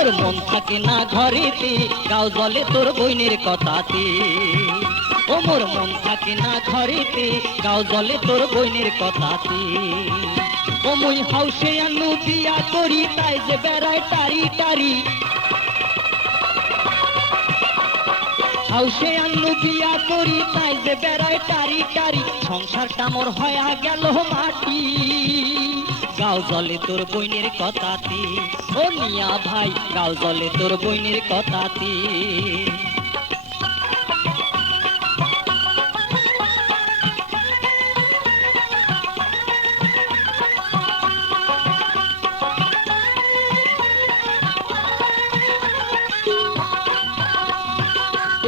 মোর মন থাকে না ঘরেতে, গাও জলে তোর বইনের কথাতে। ও মোর মন থাকে না ঘরেতে, গাও জলে তোর বইনের কথাতে। ও মুই হাউসে আনু বিয়া করি, তাই যে বেড়ায় টারি টারি। হাউসে আনু বিয়া করি, তাই যে বেড়ায় টারি টারি। সংসারটা মোর হয়া গেল মাটি, গাও জলে তোর বইনের কথাতে। ও মিয়া ভাই, গাও জলে তোর বইনের কথাতে।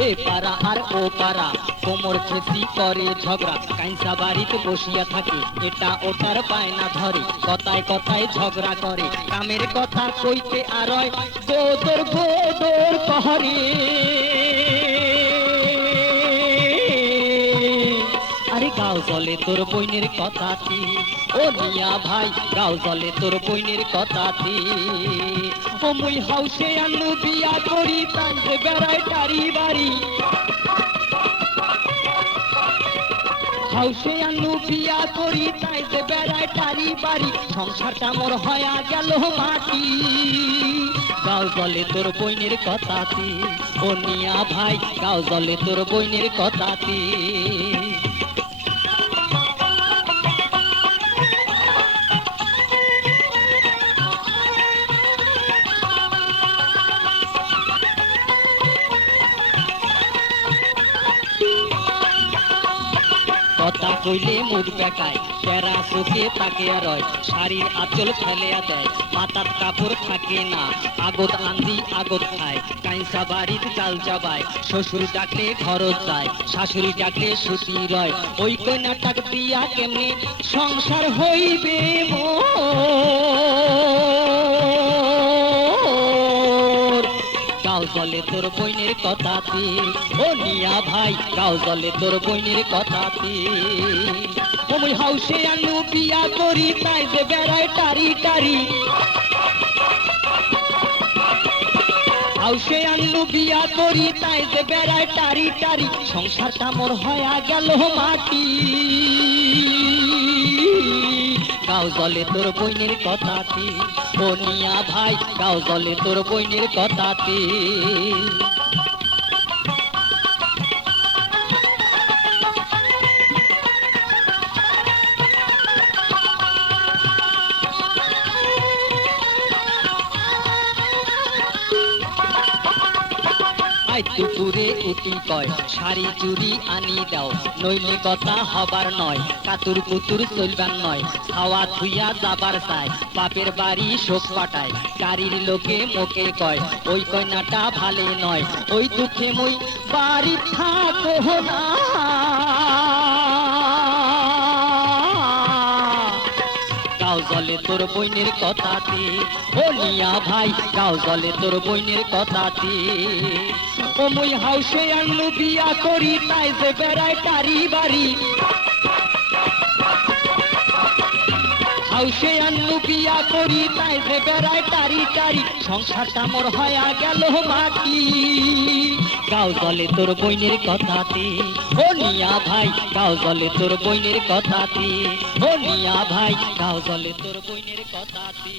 এ পাড়া আর ও পাড়া কোমর খেসি করে ঝগড়া, কাইনসা বাড়িতে বসিয়া থাকে, এটা ওটার পায়না ধরে, কথায় কথায় ঝগড়া করে, কামের কথা কইতে আর গোদর গোদর কহরে। আরে গাও জলে তোর বইনের কথাতে। ও মিয়া ভাই, গাও জলে তোর বইনের কথাতে। ও মুই হাউসে আনু বিয়া করি, তাই যে বেড়ায় টারি বাড়ি। হাউসে আনু বিয়া করি, তাই যে বেড়ায় টারি বাড়ি। সংসারটা মোর হয়া গেল মাটি, গাও জলে তোর বইনের কথাতে। ও মিয়া ভাই, গাও জলে তোর বইনের কথাতে। কথা কইলে মুখ বেকায়, টেরা চোখে তাকে আর শাড়ির আঁচল ফেলিয়া দেয়, মাথার কাপড় থাকে না, আগত আন্দি আগত খায়, কাইসা বাড়ির চাল চাবায়, শ্বশুর ডাকলে খরচ যায়, শাশুড়ি ডাকলে সুতি রয়। ওই কন্যাটাক দিয়া কেমনি সংসার হইবে মোর, গাও জলে তোর বইনের কথাতে। ও মিয়া ভাই, গাও জলে তোর বইনের কথাতে। ও মুই হাউসে আনু বিয়া করি, তাই যে বেড়ায় টারি টারি। হাউসে আনু বিয়া করি, তাই যে বেড়ায় টারি টারি। সংসারটা মোর হয়া গেল মাটি, গাও জলে তোর বইনের কথাতে। ও মিয়া ভাই, গাও জলে তোর বইনের কথাতে। আই দুপুরে উঠি কয়, শাড়ি চুরি আনি দাও, নইলে কথা হবার নয়, কাতুর কুতুর চলবার নয়, খাওয়া ধুইয়া যাবার চায়, বাপের বাড়ি শোক পাঠায়, গাড়ির লোকে মুখে কয়, ওই কন্যাটা ভালে নয়, ওই দুঃখে মই বাড়ি থাকো না। গাও জলে তোর বইনের কথাতে। ও মিয়া ভাই, গাও জলে তোর বইনের কথাতে। ও মুই হাউসে আনু বিয়া করি, তাই যে বেড়ায় টারি বাড়ি। হাউসে আনু বিয়া করি, তাই যে বেড়ায় টারি টারি। সংসারটা মোর হয়া গেল মাটি, গাও জলে তোর বইনের কথাতে। ও মিয়া ভাই, গাও জলে তোর বইনের কথাতে। ও মিয়া ভাই, গাও জলে তোর বইনের কথাতে।